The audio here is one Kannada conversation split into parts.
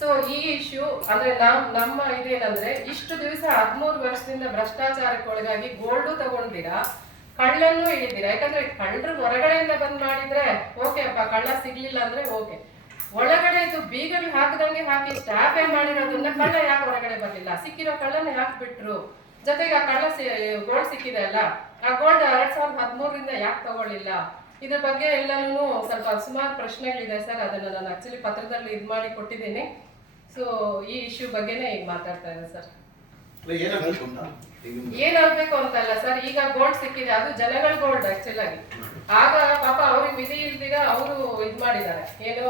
ಸೊ ಈ ಇಶ್ಯೂ ಅಂದ್ರೆ ನಾವ್ ನಮ್ಮ ಇದೇನಂದ್ರೆ ಇಷ್ಟು ದಿವಸ ಹದಿಮೂರು ವರ್ಷದಿಂದ ಭ್ರಷ್ಟಾಚಾರಕ್ಕೆ ಒಳಗಾಗಿ ಗೋಲ್ಡು ತಗೊಂಡಿರಾ? ಕಳ್ಳನ್ನು ಹಿಡಿದಿರಾ? ಯಾಕಂದ್ರೆ ಕಳ್ಳರು ಹೊರಗಡೆಯಿಂದ ಬಂದ್ ಮಾಡಿದ್ರೆ ಓಕೆ ಅಪ್ಪ, ಕಳ್ಳ ಸಿಗ್ಲಿಲ್ಲ ಅಂದ್ರೆ ಓಕೆ. ಒಳಗಡೆ ಇದು ಬೀಗಲು ಹಾಕದಂಗೆ ಹಾಕಿ ಸ್ಟಾಪೆ ಮಾಡಿರೋದನ್ನ ಕಳ್ಳ ಯಾಕೆ ಹೊರಗಡೆ ಬರ್ಲಿಲ್ಲ? ಸಿಕ್ಕಿರೋ ಕಳ್ಳನ ಯಾಕೆ ಬಿಟ್ರು ಜೊತೆಗೆ ಆ ಕಳ್ಳ ಗೋಲ್ಡ್ ಸಿಕ್ಕಿದೆ ಅಲ್ಲ? ಆ ಗೋಲ್ಡ್ ಎರಡ್ ಸಾವಿರದ ಹದಿಮೂರರಿಂದ ಯಾಕೆ ತಗೊಳ್ಳಿಲ್ಲ? ಇದ್ರ ಬಗ್ಗೆ ಎಲ್ಲಾನು ಸ್ವಲ್ಪ ಸುಮಾರು ಪ್ರಶ್ನೆಗಳಿದೆ ಸರ್. ಅದನ್ನ ನಾನು ಆಕ್ಚುಲಿ ಪತ್ರದಲ್ಲಿ ಇದು ಮಾಡಿ ಕೊಟ್ಟಿದ್ದೀನಿ. ಸೊ ಈ ಇಶ್ಯೂ ಬಗ್ಗೆನೇ ಈಗ ಮಾತಾಡ್ತಾ ಇದ್ದೆ ಸರ್. ಏನಾಗ್ಬೇಕು ಅಂತಲ್ಲ ಸರ್ ಈಗ ಗೋಲ್ಡ್ ಸಿಕ್ಕಿದೆ ಅದು ಜನಗಳ ಗೋಲ್ಡ್ ಆಕ್ಚುಲ್ ಆಗಿ. ಆಗ ಪಾಪ ಅವ್ರಿಗೆ ವಿಧಿ ಇಲ್ದಿರ ಅವರು ಇದ್ ಮಾಡಿದ್ದಾರೆ. ಏನೋ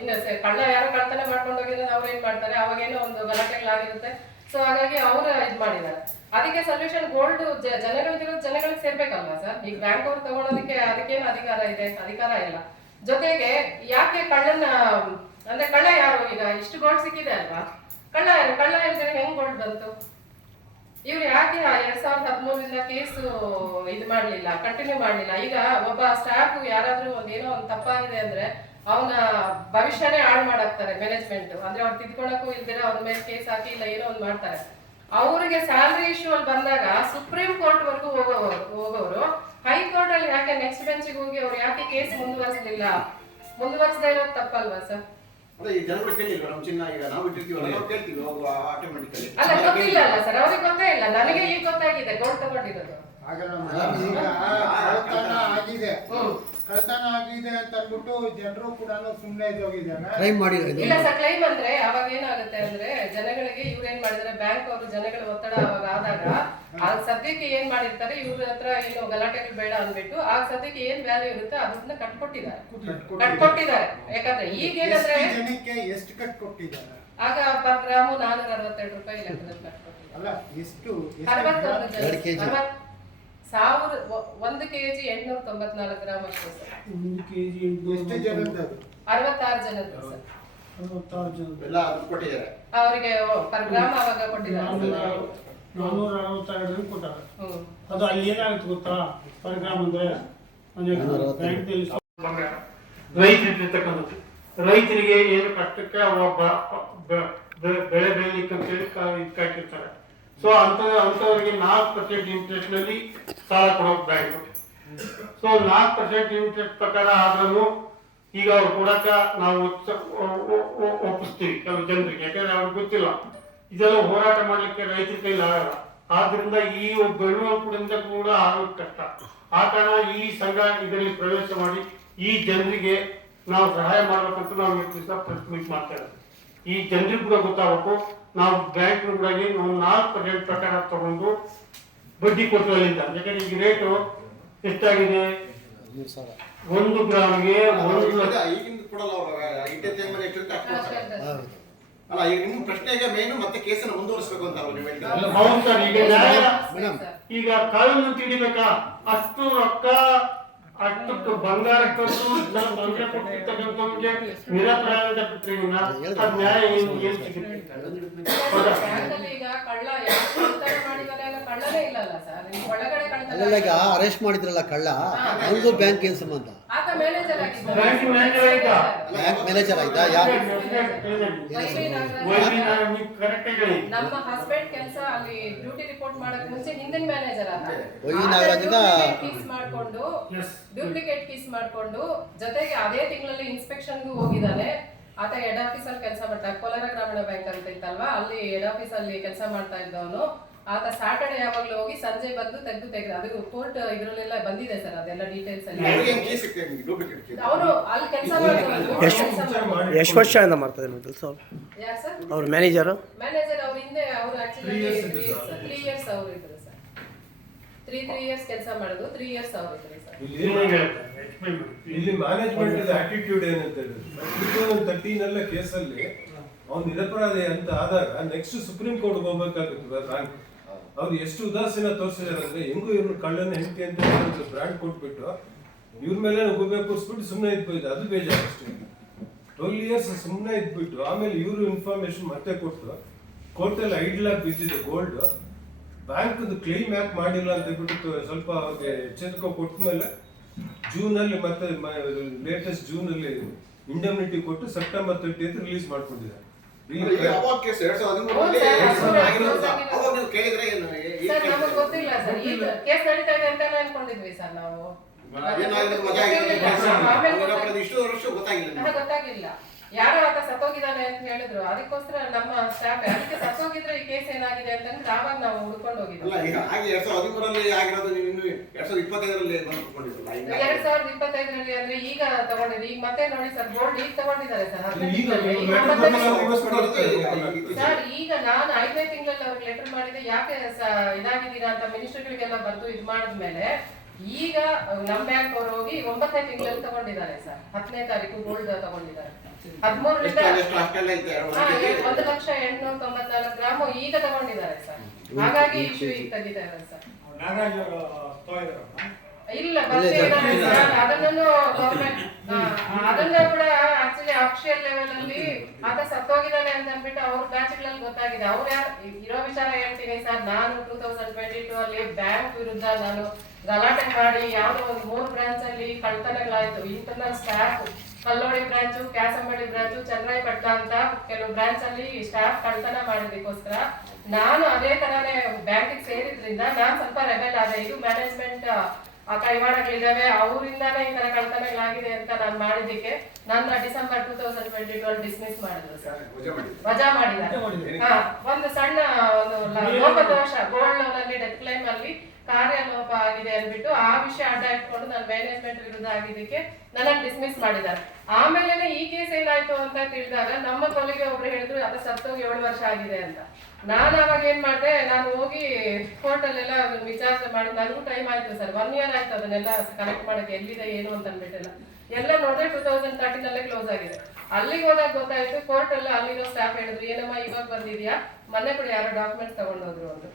ಇನ್ನು ಕಳ್ಳ ಯಾರೋ ಕಳ್ತನ ಮಾಡ್ಕೊಂಡು ಹೋಗಿದ್ರೆ ಅವ್ರು ಏನ್ ಮಾಡ್ತಾರೆ? ಅವಾಗೇನೋ ಒಂದು ಗಲಾಟೆಗಳಾಗಿರುತ್ತೆ ಸೊ ಹಾಗಾಗಿ ಅವರು ಇದ್ ಮಾಡಿದ್ದಾರೆ. ಅದಕ್ಕೆ ಸೊಲ್ಯೂಷನ್ ಗೋಲ್ಡ್ ಜನಗಳಿಗಿರೋ ಜನಗಳಿಗೆ ಸೇರ್ಬೇಕಲ್ವಾ ಸರ್? ಈಗ ಬ್ಯಾಂಕ್ ಅವ್ರು ತಗೊಳೋದಕ್ಕೆ ಅದಕ್ಕೇನು ಅಧಿಕಾರ ಇದೆ? ಅಧಿಕಾರ ಇಲ್ಲ. ಜೊತೆಗೆ ಯಾಕೆ ಕಳ್ಳನ ಅಂದ್ರೆ ಕಳ್ಳ ಯಾರು ಈಗ? ಇಷ್ಟು ಗೋಲ್ಡ್ ಸಿಕ್ಕಿದೆ ಅಲ್ವಾ? ಕಳ್ಳ ಯಾರು ಕಳ್ಳ ಇಲ್ದಿರ ಹೆಂಗ್ ಗೋಲ್ಡ್ ಬಂತು? ಇವ್ರು ಯಾಕೆ ಎರಡ್ ಸಾವಿರದ ಹದಿಮೂರಿಂದ ಕೇಸು ಇದು ಮಾಡ್ಲಿಲ್ಲ ಕಂಟಿನ್ಯೂ ಮಾಡ್ಲಿಲ್ಲ? ಈಗ ಒಬ್ಬ ಸ್ಟಾಫ್ ಯಾರಾದ್ರೂ ಒಂದೇನೋ ಒಂದು ತಪ್ಪಾಗಿದೆ ಅಂದ್ರೆ ಅವನ ಭವಿಷ್ಯನೇ ಹಾಳು ಮಾಡಾಕ್ತಾರೆ ಮ್ಯಾನೇಜ್ಮೆಂಟ್ ಅಂದ್ರೆ ಅವ್ರು ತಿದ್ಕೊಳಕ್ಕೂ ಇಲ್ದಿರ ಅವ್ರ ಮೇಲೆ ಕೇಸ್ ಹಾಕಿ ಇಲ್ಲ ಏನೋ ಒಂದು ಮಾಡ್ತಾರೆ. ಅವರಿಗೆ ಸ್ಯಾಲ್ರಿ ಇಶ್ಯೂ ಅಲ್ಲಿ ಬಂದಾಗ ಸುಪ್ರೀಂ ಕೋರ್ಟ್ ವರ್ಗೂ ಹೋಗೋರು ಹೋಗೋರು ಹೈಕೋರ್ಟ್ ಅಲ್ಲಿ ಯಾಕೆ ನೆಕ್ಸ್ಟ್ ಬೆಂಚಿಗೆ ಹೋಗಿ ಅವ್ರು ಯಾಕೆ ಕೇಸ್ ಮುಂದುವರಿಸಲಿಲ್ಲ? ಮುಂದುವರಿಸದೇ ಇರೋದು ತಪ್ಪಲ್ವಾ ಸರ್? ಅದೇ ಈ ಜನಗಳು ಕೇಳಿಲ್ವ ನಮ್ಮ ಚಿನ್ನ ಈಗ ನಾವು ಇಟ್ಟಿರ್ತೀವಲ್ಲ ನಾವು ಕೇಳ್ತೀವಿ ಹೋಗುವ ಆಟೋಮೆಟಿಕಲಿ ಅಲ್ಲ ಗೊತ್ತಿಲ್ಲ ಅಲ್ಲ ಸರ್ ಅವ್ರಿಗೆ ಗೊತ್ತೇ ಇಲ್ಲ ನನಗೆ ಈಗ ಗೊತ್ತಾಗಿದೆ ಗೋಲ್ಡ್ ತಗೊಂಡಿರೋದು ಆಗಲ್ಲ ಮೇಡಮ್ ಈಗ ಕಳ್ತನ ಆಗಿದೆ ಕಳ್ತನ ಆಗಿದೆ ಅಂತ ಅಂದ್ಬಿಟ್ಟು ಜನರು ಕೂಡ ಸುಮ್ಮನೆ ಇದ್ದೋಗಿದ್ದಾರೆ ಕ್ರೈಮ್ ಇಲ್ಲ ಸರ್ ಕ್ಲೈಮ್ ಅಂದ್ರೆ ಅವಾಗ ಏನಾಗುತ್ತೆ ಅಂದ್ರೆ ಜನಗಳಿಗೆ ಇವ್ರು ಏನ್ ಮಾಡಿದ್ರೆ ಬ್ಯಾಂಕ್ ಅವರು ಜನಗಳ ಒತ್ತಡ ಅವಾಗ ಆದಾಗ ಆ ಸದ್ಯಕ್ಕೆ ಏನ್ ಮಾಡಿರ್ತಾರೆ ಇವ್ರ ಹತ್ರ ಏನು ಗಲಾಟೆಗಳು ಬೇಡ ಅಂದ್ಬಿಟ್ಟು ಆ ಸದ್ಯಕ್ಕೆ ಏನ್ ವ್ಯಾಲ್ಯೂ ಇರುತ್ತೆ ಅದನ್ನ ಕಟ್ಕೊಟ್ಟಿದ್ದಾರೆ. ಕಟ್ಕೊಟ್ಟಿದ್ದಾರೆ. ಯಾಕಂದ್ರೆ ಈಗ ಏನಂದ್ರೆ ಎಷ್ಟು ಜನಕ್ಕೆ ಎಷ್ಟು ಕಟ್ ಕೊಟ್ಟಿದ್ದಾರೆ ಆಗ ಪರ್ ಗ್ರಾಮು ನಾನೂರ ಅರವತ್ತೆರಡು ರೂಪಾಯಿ ಲೆಕ್ಕದಲ್ಲಿ ಕಟ್ಕೊಟ್ಟಿದ್ದಾರೆ. ಸಾವಿರ ಒಂದು ಕೆಜಿ ಎಂಟ್ನೂರ ತೊಂಬತ್ನಾಲ್ಕು ಗ್ರಾಮ್ ಅಷ್ಟೇ ಸರ್. ಅರವತ್ತಾರು ಜನದ್ದು ಸರ್. ಅರವತ್ತಾರು ಜನ ಕೊಟ್ಟಿದ್ದಾರೆ. ಅವರಿಗೆ ಪರ್ ಗ್ರಾಮ್ ಅವಾಗ ಕೊಟ್ಟಿದ್ದಾರೆ. ನಾನ್ನೂರ ಅರವತ್ತೆರಡು ಕೊಟ್ಟಾರೆ ಹ್ಮ್ ಅದು ಅಲ್ಲಿ ಏನಾಗುತ್ತೆ ಗೊತ್ತಾ? ಪರ್ ಗ್ರಾಮ್ ಅಂದ್ರೆ ಬ್ಯಾಂಕ್ನಲ್ಲಿ ರೈತರಿರ್ತಕ್ಕಂಥದ್ದು. ರೈತರಿಗೆ ಏನು ಕಷ್ಟಕ್ಕೆ ಬೆಳೆ ಬೆಳಿಲಿಕ್ಕೆ ಅಂತೇಳಿ ಕಾಯ್ತಿರ್ತಾರೆ. ಸೊ ಅಂತ ಅಂತವರಿಗೆ ನಾಲ್ಕು ಪರ್ಸೆಂಟ್ ಇಂಟ್ರೆಸ್ಟ್ನಲ್ಲಿ ಸಾಲ ಕೊಡೋದು ಬ್ಯಾಂಕ್. ಸೊ ನಾಲ್ಕು ಪರ್ಸೆಂಟ್ ಇಂಟ್ರೆಸ್ಟ್ ಪ್ರಕಾರ ಆದ್ರೂ ಈಗ ಅವ್ರು ಕೊಡಕ ನಾವು ಒಪ್ಪಿಸ್ತೀವಿ ಕೆಲವು ಜನರಿಗೆ. ಯಾಕಂದ್ರೆ ಅವ್ರಿಗೆ ಗೊತ್ತಿಲ್ಲ. ಇದೆಲ್ಲ ಹೋರಾಟ ಮಾಡ್ಲಿಕ್ಕೆ ರೈತರ ಕೈಲಿ. ಆಗಲ್ಲ ಆದ್ರಿಂದ ಈ ಒಬ್ಬರು ಕೂಡ ಕೂಡ ಆಗೋದು ಕಷ್ಟ. ಆ ಕಾರಣ ಈ ಸಂಘ ಇದರಲ್ಲಿ ಪ್ರವೇಶ ಮಾಡಿ ಈ ಜನರಿಗೆ ನಾವು ಸಹಾಯ ಮಾಡಬೇಕಂತ ನಾವು ದಿವಸ ಪ್ರೆಸ್ ಮೀಟ್ ಮಾಡ್ತಾ ಇದ್ದೀವಿ. ಈ ಜನರಿಗೆ ಕೂಡ ಗೊತ್ತಾಗಬೇಕು. ನಾವು ಬ್ಯಾಂಕ್ ಕೂಡ ನಾವು ನಾಲ್ಕು ಪರ್ಸೆಂಟ್ ಪ್ರಕಾರ ತಗೊಂಡು ಬಡ್ಡಿ ಕೊಟ್ಟು ಅಲ್ಲಿಂದ ಯಾಕಂದ್ರೆ ಈಗ ರೇಟು ಎಷ್ಟಾಗಿದೆ ಒಂದು ಗ್ರಾಮ್ಗೆ ಒಂದು ಅಲ್ಲ ಈಗ ನಿಮ್ಮ ಪ್ರಶ್ನೆಗೆ ಮೇನು ಮತ್ತೆ ಕೇಸನ್ನು ಮುಂದುವರಿಸಬೇಕು ಅಂತ ಅವರು ನೀವು ಹೇಳ್ತೀರಾ? ಈಗ ಕಾಲನ್ನು ತಿಳಿಬೇಕಾ ಅಷ್ಟು ರೊಕ್ಕ ಅಷ್ಟು ಬಂಗಾರ ಬಂಗಾರ ಕೊಟ್ಟಿರ್ತಕ್ಕಂಥವ್ರಿಗೆ ನಿರಪರಾಧ ಅದ್ ನ್ಯಾಯ ಏನು ಏನ್ ಸಿಗುತ್ತೆ? ಈಗ ಅರೆಸ್ಟ್ ಮಾಡಿದ್ರಲ್ಲ ಕಳ್ಳ? ಅವ್ರಿಗೂ ಬ್ಯಾಂಕ್ ಏನ್ ಸಂಬಂಧ? ಮ್ಯಾನೇಜರ್ ಆಗಿದ್ದ ಬ್ಯಾಂಕ್ ಮ್ಯಾನೇಜರ್ ಆಯ್ತಾ? ಬ್ಯಾಂಕ್ ಮ್ಯಾನೇಜರ್ ಆಯ್ತಾ? ಯಾ ವೈವಿ ನಾಗರಾಜ್ ವೈದ್ಯ ನಾನು ನೀವು correct ಆಗಿ ನಮ್ಮ ಹಸ್ಬೆಂಡ್ ಕೆಲಸ ಅಲ್ಲಿ ಡ್ಯೂಟಿ ರಿಪೋರ್ಟ್ ಮಾಡಕ್ ಮುಂಚೆ ಹಿಂದಿನ ಮ್ಯಾನೇಜರ್ ನಾಗರಾಜಿಂದ- ಫೀಸ್ ಮಾಡ್ಕೊಂಡು ಡ್ಯೂಪ್ಲಿಕೇಟ್ ಕೀಸ್ ಮಾಡ್ಕೊಂಡು ಜೊತೆಗೆ ಅದೇ ತಿಂಗಳಲ್ಲಿ ಇನ್ಸ್ಪೆಕ್ಷನ್ಗೂ ಹೋಗಿದ್ದಾನೆ. ಆತ ಹೆಡ್ ಆಫೀಸಲ್ಲಿ ಕೆಲಸ ಮಾಡ್ತಾ ಕೋಲಾರ ಗ್ರಾಮೀಣ ಬ್ಯಾಂಕ್ ಅಂತ ಇತ್ತಲ್ವಾ? ಅಲ್ಲಿ ಎಡ್ ಆಫೀಸ್ ಅಲ್ಲಿ ಕೆಲಸ ಮಾಡ್ತಾ ಇದ್ದವನು. ಆತ ಸ್ಯಾಟರ್ಡೆ ಯಾವಾಗ್ಲೂ ಹೋಗಿ ಸಂಜೆ ಬಂದು ತೆಗೆದು ತೆಗೆದು ಅದು ಕೋರ್ಟ್ ಇದ್ರಲ್ಲೆಲ್ಲ ಬಂದಿದೆ ಸರ್ ಅದೆಲ್ಲ ಡೀಟೇಲ್ಸ್ ಅಲ್ಲಿ ಕೇಸ್ ಅಲ್ಲಿ ಕೆಲಸ ಮಾಡ್ಕೊಂಡು ಎಷ್ಟು ವರ್ಷದಿಂದ ಮಾಡ್ತಾ ಇದ್ರು ಕೆಲಸ ಅವ್ರು ಸರ್? ಅವ್ರ ಮ್ಯಾನೇಜರು ಮ್ಯಾನೇಜರ್ ಅವ್ರ ಹಿಂದೆ ಅವರು ಆಕ್ಚುಲಿ ತ್ರೀ ಇಯರ್ಸ್ ಅವ್ರು ಇದ್ರು ಸರ್. ತ್ರೀ ತ್ರೀ ಇಯರ್ಸ್ ಕೆಲಸ ಮಾಡೋದು ತ್ರೀ ಇಯರ್ಸ್ ಅವರು ಇದ್ರು ಸರ್. ಇಲ್ಲಿ ಮ್ಯಾನೇಜ್ಮೆಂಟ್ ಆಟಿಟ್ಯೂಡ್ ಏನಂತ ಹೇಳಿದ್ರೆ ತರ್ಟೀನ್ ಎಲ್ಲ ಕೇಸಲ್ಲಿ ಅವ್ನು ನಿರಪರಾಧಿ ಅಂತ ಆದಾಗ ನೆಕ್ಸ್ಟ್ ಸುಪ್ರೀಂ ಕೋರ್ಟ್ ಹೋಗ್ಬೇಕಾಗುತ್ತೆ ಅವ್ರು ಎಷ್ಟು ಉದಾಸೀನ ತೋರಿಸಿದಾರೆ ಅಂದ್ರೆ ಹೆಂಗು ಇವ್ರು ಕಳ್ಳನ ಹೆಂಡತಿ ಅಂತ ಬ್ರ್ಯಾಂಡ್ ಕೊಟ್ಬಿಟ್ಟು. ಇವ್ರ ಮೇಲೆ ಗುಬ್ಬೆ ಕೂರಿಸ್ಬಿಟ್ಟು ಸುಮ್ಮನೆ ಇದ್ಬಿಟ್ಟು ಅದು ಬೇಜಾರು ಅಷ್ಟೇ. ಟ್ವೆಲ್ ಇಯರ್ಸ್ ಸುಮ್ಮನೆ ಇದ್ಬಿಟ್ಟು, ಆಮೇಲೆ ಇವರು ಇನ್ಫಾರ್ಮೇಶನ್ ಮತ್ತೆ ಕೊಟ್ಟು, ಕೋರ್ಟಲ್ಲಿ ಐಡ್ಲ್ ಲಾಕ್ ಬಿದ್ದಿದೆ ಗೋಲ್ಡ್ ಬ್ಯಾಂಕ್ ಕ್ಲೈಮ್ ಯಾಕೆ ಮಾಡಿಲ್ಲ ಅಂತ ಹೇಳ್ಬಿಟ್ಟು ಸ್ವಲ್ಪ ಅವ್ರಿಗೆ ಎಚ್ಚರಿಕೆ ಕೊಟ್ಟ ಮೇಲೆ ಜೂನ್ ಅಲ್ಲಿ ಮತ್ತೆ ಲೇಟೆಸ್ಟ್ ಜೂನ್ ಅಲ್ಲಿ ಇಂಡಮ್ನಿಟಿ ಕೊಟ್ಟು ಸೆಪ್ಟೆಂಬರ್ ತರ್ಟಿ ರಿಲೀಸ್ ಮಾಡ್ಕೊಂಡಿದ್ದಾರೆ. ಅವಾಗ ಕೇಸ್ ಎರಡ್ ಸಾವಿರದ ಹದಿಮೂರರಲ್ಲಿ. ಅವಾಗ ನೀವು ಕೇಳಿದ್ರೆ ಏನು? ಸರ್ ನಮಗೆ ಗೊತ್ತಿಲ್ಲ ಸರ್. ಈಗ ಕೇಸ್ ನಡೀತಾ ಇದೆ ಅಂತಾನೆ ಅನ್ಕೊಂಡಿದ್ವಿ ಸರ್ ನಾವು. ಏನಾಗಿದೆ ಗೊತ್ತಾಗಿಲ್ಲ. ಇಷ್ಟು ವರ್ಷ ಗೊತ್ತಾಗಿಲ್ಲ ಗೊತ್ತಾಗಿಲ್ಲ. ಯಾರೋ ಆತ ಸತ್ತೋಗಿದ್ದಾನೆ ಅಂತ ಹೇಳಿದ್ರು. ಅದಕ್ಕೋಸ್ಕರ ನಮ್ಮ ಸ್ಟಾಫ್ ಅದಕ್ಕೆ ಸತ್ತೋಗಿದ್ರೆ ಈ ಕೇಸ್ ಏನಾಗಿದೆ ಅಂತಂದ್ರೆ ಆವಾಗ ನಾವು ಹುಡ್ಕೊಂಡು ಅಲ್ಲ ಹೋಗಿದ್ವಿ ಈಗ ಹಾಗೆ ಎರಡ್ ಸಾವಿರದ ಹದಿಮೂರರಲ್ಲಿ ಆಗಿರೋದು ನೀವು ಇನ್ನು ಎರಡ್ ಸಾವಿರದ ಇಪ್ಪತ್ತೈದರಲ್ಲಿ ಎರಡ್ ಸಾವಿರದ ಅಂದ್ರೆ ಈಗ ತಗೊಂಡಿದ್ದು ಈಗ ಮತ್ತೆ ನೋಡಿ ಸರ್ ಬೋರ್ಡ್ ಈಗ ತಗೊಂಡಿದ್ದಾರೆ ಸರ್. ಈಗ ಸರ್ ನಾನು ಐದನೇ ತಿಂಗಳಲ್ಲಿ ಅವ್ರಿಗೆ ಲೆಟರ್ ಮಾಡಿದೆ. ಯಾಕೆ ಸ- ಇದಾಗಿದ್ದೀರಾ ಅಂತ ಮಿನಿಸ್ಟರ್ಗಳಿಗೆಲ್ಲ ಬಂದು ಇದು ಮಾಡಿದ್ಮೇಲೆ ಈಗ ನಮ್ ಬ್ಯಾಂಕ್ ಅವರು ಹೋಗಿ ಒಂಬತ್ತನೇ ತಿಂಗಳಲ್ಲಿ ತಗೊಂಡಿದ್ದಾರೆ ಸರ್. ಹತ್ತನೇ ತಾರೀಕು ಗೋಲ್ಡ್ ತಗೊಂಡಿದ್ದಾರೆ. ಹದಿಮೂರು ಒಂದು ಲಕ್ಷ ಎಂಟ್ನೂರ ತೊಂಬತ್ನಾಲ್ಕು ಗ್ರಾಮ್ ಈಗ ತಗೊಂಡಿದ್ದಾರೆ ಸರ್. ಹಾಗಾಗಿ ಇಶ್ಯೂ ಈಗ ತೆಗಿದ್ದಾರೆ ಸರ್. ಇಲ್ಲ ಅದನ್ನು ಅದನ್ನ ಕೂಡ ಆಕ್ಚುಲಿ ಅಫಿಷಿಯಲ್ ಲೆವೆಲ್ ಅಲ್ಲಿ ಆತ ಸತ್ತೋಗಿದ್ದಾನೆ ಅಂತ ಅಂದ್ಬಿಟ್ಟು ಅವ್ರ ಬ್ಯಾಚ್ಗಳಲ್ಲಿ ಗೊತ್ತಾಗಿದೆ. ಅವ್ರ ಇರೋ ವಿಚಾರ ಹೇಳ್ತೀನಿ ಸರ್. ನಾನು ಟೂ ತೌಸಂಡ್ ಟ್ವೆಂಟಿ ಟೂ ಅಲ್ಲಿ ಬ್ಯಾಂಕ್ ವಿರುದ್ಧ ನಾನು ಗಲಾಟೆ ಮಾಡಿ ಯಾವ್ದೋ ಒಂದು ಮೂರು ಬ್ರಾಂಚ್ ಅಲ್ಲಿ ಕಳ್ತನಗಳಾಯ್ತು. Internal staff Kallodi branch Kyasamballi branch Channarayapatna ಅಂತ ಕೆಲವು ಬ್ರಾಂಚ್ ಅಲ್ಲಿ ಸ್ಟಾಫ್ ಕಳ್ತನ ಮಾಡಿದಕ್ಕೋಸ್ಕರ ನಾನು ಅದೇ ತರಾನೇ ಬ್ಯಾಂಕಿಗೆ ಸೇರಿದ್ರಿಂದ ನಾನು ಸ್ವಲ್ಪ ರೆಬೆಲ್ ಆದೆ. ಇದು ಮ್ಯಾನೇಜ್ಮೆಂಟ್ ಆ ಕೈವಾಡಗಳಿದ್ದಾವೆ ಅವರಿಂದಾನೇ ಈ ತರ ಕಳ್ತನಗಳಾಗಿದೆ ಅಂತ ನಾನು ಮಾಡಿದ್ದಕ್ಕೆ ನನ್ನ December two thousand twenty twelve dismiss ಮಾಡಿದ್ರು ಸರ್. ವಜಾ ಮಾಡಿದ್ದಾರೆ. ಹಾ, ಒಂದು ಸಣ್ಣ ಒಂದು ಲೋಪದೋಷ ಗೋಲ್ಡ್ ಲೋನ್ ಅಲ್ಲಿ ಡೆತ್ ಕ್ಲೈಮ್ ಅಲ್ಲಿ ಕಾರ್ಯಲೋಪ ಆಗಿದೆ ಅಂದ್ಬಿಟ್ಟು ಆ ವಿಷಯ ಅಡ್ಡ ಇಟ್ಕೊಂಡು ನಾನು ಮ್ಯಾನೇಜ್ಮೆಂಟ್ ವಿರುದ್ಧ ಆಗಿದ್ದಕ್ಕೆ ನನ್ನ ಡಿಸ್ಮಿಸ್ ಮಾಡಿದ್ದಾರೆ. ಆಮೇಲೆ ಈ ಕೇಸ್ ಏನಾಯ್ತು ಅಂತ ತಿಳಿದಾಗ ನಮ್ಮ ಕೊಲೆಗೆ ಒಬ್ರು ಹೇಳಿದ್ರು, ಅದು ಸತ್ತೋಗಿ ಏಳು ವರ್ಷ ಆಗಿದೆ ಅಂತ. ನಾನು ಅವಾಗ ಏನ್ ಮಾಡಿದೆ, ನಾನು ಹೋಗಿ ಕೋರ್ಟ್ ಅಲ್ಲೆಲ್ಲ ಅದನ್ನ ವಿಚಾರಣೆ ಮಾಡಿ, ನನಗೂ ಟೈಮ್ ಆಯ್ತು ಸರ್. ಒನ್ ಇಯರ್ ಆಯ್ತು ಅದನ್ನೆಲ್ಲ ಕಲೆಕ್ಟ್ ಮಾಡಕ್ಕೆ ಎಲ್ಲಿದೆ, ಏನು ಅಂತ ಅಂದ್ಬಿಟ್ಟೆಲ್ಲ. ಎಲ್ಲ ನೋಡಿದ್ರೆ ಟೂ ತೌಸಂಡ್ ತರ್ಟೀನ್ ಅಲ್ಲೇ ಕ್ಲೋಸ್ ಆಗಿದೆ. ಅಲ್ಲಿಗೆ ಹೋದಾಗ ಗೊತ್ತಾಯ್ತು ಕೋರ್ಟ್ ಎಲ್ಲ ಅಲ್ಲಿರೋ ಸ್ಟಾಫ್ ಹೇಳಿದ್ರು, ಏನಮ್ಮ, ಇವಾಗ ಬಂದಿದ್ಯಾ? ಮೊನ್ನೆ ಕೂಡ ಯಾರೋ ಡಾಕ್ಯುಮೆಂಟ್ಸ್ ತಗೊಂಡೋದ್ರು ಅಂತ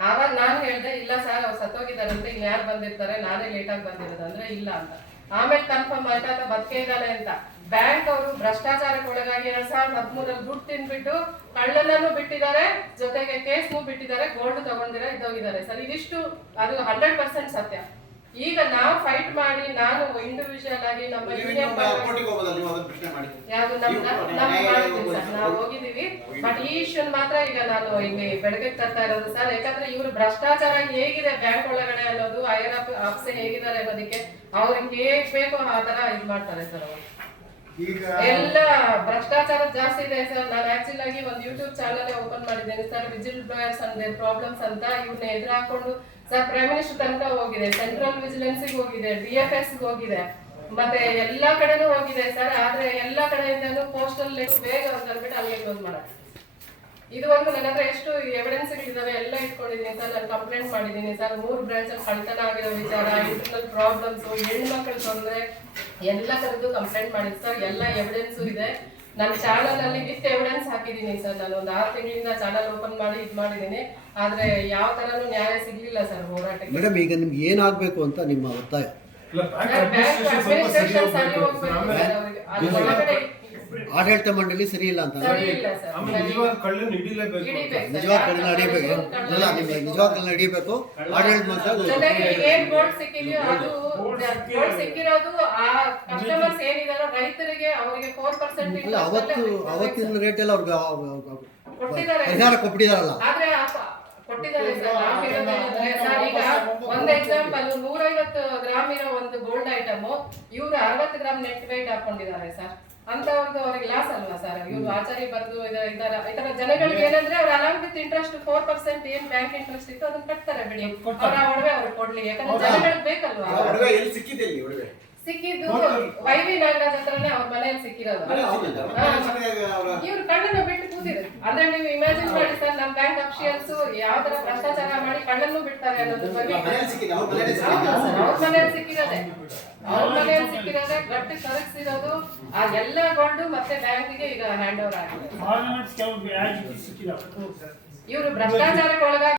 ಆವಾಗ ನಾನು ಹೇಳಿದೆ, ಇಲ್ಲ ಸರ್ ಅವ್ರು ಸತ್ತೋಗಿದ್ದಾರಂತೆ ಇಲ್ಲಿ ಯಾರು ಬಂದಿರ್ತಾರೆ? ನಾನೇ ಲೇಟ್ ಆಗಿ ಬಂದಿರೋದು ಅಂದ್ರೆ ಇಲ್ಲ ಅಂತ. ಆಮೇಲೆ ಕನ್ಫರ್ಮ್ ಆಯ್ತಾ? ಆತ ಬದುಕೇ ಅಂತ. ಬ್ಯಾಂಕ್ ಅವರು ಭ್ರಷ್ಟಾಚಾರಕ್ಕೆ ಒಳಗಾಗಿ ಎರಡ್ ಸಾವಿರದ ಹದಿಮೂರಲ್ಲಿ ದುಡ್ಡು ತಿನ್ಬಿಟ್ಟು ಕಳ್ಳನನ್ನು ಬಿಟ್ಟಿದ್ದಾರೆ. ಜೊತೆಗೆ ಕೇಸ್ನು ಬಿಟ್ಟಿದ್ದಾರೆ. ಗೋಲ್ಡ್ ತಗೊಂಡಿರ, ಇದ್ದೋಗಿದ್ದಾರೆ. ಸರ್, ಇದಿಷ್ಟು, ಅದು ಹಂಡ್ರೆಡ್ ಪರ್ಸೆಂಟ್ ಸತ್ಯ. ಈಗ ನಾವು ಫೈಟ್ ಮಾಡಿ ನಾನು ಇಂಡಿವಿಜುವಲ್ ಆಗಿ ನಮ್ಮ ನೀವು ಯೂನಿಯನ್ ಯಾವ್ದು? ಹೋಗಿದೀವಿ ಬಟ್ ಈ ಇಶ್ಯೂನ್ ಮಾತ್ರ ಈಗ ನಾನು ಇಲ್ಲಿ ಬೆಳಗ್ಗೆ ತರ್ತಾ ಇರೋದು ಸರ್. ಯಾಕಂದ್ರೆ ಇವರು ಭ್ರಷ್ಟಾಚಾರ ಹೇಗಿದೆ ಬ್ಯಾಂಕ್ ಒಳಗಡೆ ಅನ್ನೋದು ಐಆರ್ ಆಫೀಸರ್ ಹೇಗಿದ್ದಾರೆ ಅನ್ನೋದಕ್ಕೆ ಅವ್ರಿಗೆ ಹೇಗ್ ಬೇಕೋ ಆ ತರ ಇದ್ ಮಾಡ್ತಾರೆ ಸರ್ ಅವರು. ಎಲ್ಲ ಭ್ರಷ್ಟಾಚಾರ ಜಾಸ್ತಿ ಇದೆ ಸರ್. ನಾನು ಆಕ್ಚುಲ್ ಆಗಿ ಒಂದು ಯೂಟ್ಯೂಬ್ ಚಾನಲ್ ಓಪನ್ ಮಾಡಿದ್ದೇನೆ ಸರ್. ವಿಜಿಲ್ ಬ್ಲೋಯರ್ಸ್ ಅಂದ್ರೆ ಪ್ರಾಬ್ಲಮ್ಸ್ ಅಂತ ಇವ್ರನ್ನ ಎದುರು ಹಾಕೊಂಡು ಸರ್ ಪ್ರೈಮ್ ಮಿನಿಸ್ಟರ್ ತನಕ ಹೋಗಿದೆ. ಸೆಂಟ್ರಲ್ ವಿಜಿಲೆನ್ಸ್ ಹೋಗಿದೆ. ಡಿ ಎಫ್ ಎಸ್ ಹೋಗಿದೆ. ಮತ್ತೆ ಎಲ್ಲಾ ಕಡೆನೂ ಹೋಗಿದೆ ಸರ್. ಆದ್ರೆ ಎಲ್ಲಾ ಕಡೆಯಿಂದನೂ ಪೋಸ್ಟಲ್ ಬೇಗ ಅಂತ ಅಂದ್ಬಿಟ್ಟು ಅಲ್ಲಿ ಕ್ಲೋಸ್ ಮಾಡಕ್ಕೆ. ಇದುವರೆಗೂ ನನ್ನ ಹತ್ರ ಎಷ್ಟು ಎವಿಡೆನ್ಸ್ ಇದಾವೆ ಎಲ್ಲ ಇಟ್ಕೊಂಡಿದ್ದೀನಿ ಸರ್ ನಾನು ಕಂಪ್ಲೇಂಟ್ ಮಾಡಿದ್ದೀನಿ. ಸರ್ ಮೂರು ಬ್ರಾಂಚ್ ಅಲ್ಲಿ ಕಳ್ತನ ಆಗಿರೋ ವಿಚಾರ ಇಂಟರ್ನಲ್ ಪ್ರಾಬ್ಲಮ್ಸ್ ಹೆಣ್ಮಕ್ಳ ತೊಂದರೆ ಎಲ್ಲ ತರದ್ದು ಕಂಪ್ಲೇಂಟ್ ಮಾಡಿದ್ ಸರ್. ಎಲ್ಲ ಎವಿಡೆನ್ಸ್ ಇದೆ. ನನ್ನ ಚಾನಲ್ ಅಲ್ಲಿ ವಿತ್ ಎವಿಡೆನ್ಸ್ ಹಾಕಿದ್ದೀನಿ ಸರ್. ನಾನು ಒಂದು ಆರು ತಿಂಗಳಿಂದ ಚಾನಲ್ ಓಪನ್ ಮಾಡಿ ಇದು ಮಾಡಿದ್ದೀನಿ. ಆದ್ರೆ ಯಾವ ತರನು ನ್ಯಾಯ ಸಿಗ್ಲಿಲ್ಲ ಸರ್ ಹೋರಾಟಕ್ಕೆ. ಮೇಡಮ್ ಈಗ ನಿಮ್ಗೆ ಏನಾಗಬೇಕು ಅಂತ ನಿಮ್ಮ ಒತ್ತಾಯ? ಇಲ್ಲ. ಆಡಳಿತ ಮಂಡಳಿ ಸರಿ ಇಲ್ಲ ಅಂತ ಇಲ್ಲ ನಿಜವಾದ ಕಳ್ಳನ ಹಿಡಿಬೇಕು ಅಲ್ಲ ನಿಮಗೆ ನಿಜವಾದ ಕಳ್ಳನ ಹಿಡಿಬೇಕು ಆಡಳಿತ ಮಾತ್ರ ಜೊತೆಗೆ ಗೋಲ್ಡ್ ಸಿಕ್ಕಿದೆಯೋ ಅದು ಗೋಲ್ಡ್ ಸಿಕ್ಕಿರೋದು ಆ ಕಸ್ಟಮರ್ಸ್ ಏನಿದಾರೋ ರೈತರಿಗೆ ಅವರಿಗೆ ಫೋರ್ ಪರ್ಸೆಂಟ್ ಅಲ್ಲ ಅವತ್ತು ಅವತ್ತಿನ ರೇಟ್ ಎಲ್ಲ ಅವ್ರಿಗೆ ಕೊಟ್ಟಿದ್ದಾರೆ. ಪರಿಹಾರ ಕೊಟ್ಬಿಟ್ಟಿದಾರಲ್ಲ. ಪ- ಕೊಟ್ಟಿದ್ದಾರೆ ಸರ್. ನಾವು ಹೇಳೋದೇನಂದ್ರೆ ಸರ್ ಈಗ ಒಂದ್ ಎಕ್ಸಾಂಪಲ್ ನೂರೈವತ್ತು ಗ್ರಾಮ್ ಇರೋ ಒಂದು ಗೋಲ್ಡ್ ಐಟಮ್ ಇವ್ರು ಅರವತ್ತು ಗ್ರಾಮ್ ನೆಟ್ ವೇಟ್ ಹಾಕೊಂಡಿದ್ದಾರೆ ಸರ್. ಅಂತವ್ರದ್ದು ಅವ್ರಿಗೆ ಲಾಸ್ ಅಲ್ವಾ ಸರ್ ಇವ್ರು ಆಚಾರಿ ಬರೆದು ಇದರ ಇದರ ಈ ತರ ಜನಗಳಿಗೆ ಏನಂದ್ರೆ ಅವ್ರ along with interest four percent ಏನ್ ಬ್ಯಾಂಕ್ ಇಂಟ್ರೆಸ್ಟ್ ಇತ್ತು ಅದನ್ನ ಕಟ್ತಾರೆ ಬಿಡಿ. ಅವ್ರ ಒಡವೆ ಅವ್ರು ಕೊಡ್ಲಿ. ಯಾಕಂದ್ರೆ ಜನಗಳಿಗೆ ಬೇಕಲ್ವಾ? ಆ ಒಡವೆ ಎಲ್ಲಿ ಸಿಕ್ಕಿದೆ ಇಲ್ಲಿ ಒಡವೆ? ಸಿಕ್ಕಿದ್ದು ವೈ ವಿ ನಾಗರಾಜ್ ಹತ್ರನೇ ಅವ್ರ ಮನೇಲಿ ಸಿಕ್ಕಿರೋದು. ಇವ್ರು ಕಳ್ಳನ ಬಿಟ್ಟು ಕೂತಿದ್ರು. ಅಂದ್ರೆ ನೀವು ಇಮ್ಯಾಜಿನ್ ಮಾಡಿ ಸರ್ ನಮ್ ಬ್ಯಾಂಕ್ ಅಫಿಷಿಯಲ್ಸ್ ಯಾವ ತರ ಭ್ರಷ್ಟಾಚಾರ ಮಾಡಿ ಕಣ್ಣನ್ನು ಬಿಡ್ತಾರೆ ಅನ್ನೋದ್ರ ಬಗ್ಗೆ. ಅವ್ರ ಮನೇಲಿ ಸಿಕ್ಕಿರೋದೆ. ಅವ್ರ ಮನೆಯಲ್ಲಿ ಸಿಕ್ಕಿರೋದೆ ಗಟ್ಟಿ ಕರಗಿಸಿರೋದು. ಆ ಎಲ್ಲ ಗೊಂಡು ಮತ್ತೆ ಬ್ಯಾಂಕಿಗೆ ಈಗ ಹ್ಯಾಂಡ್ ಓವರ್ ಆಗಿದೆ ಇವರು ಭ್ರಷ್ಟಾಚಾರಕ್ಕೆ ಒಳಗಾಗಿ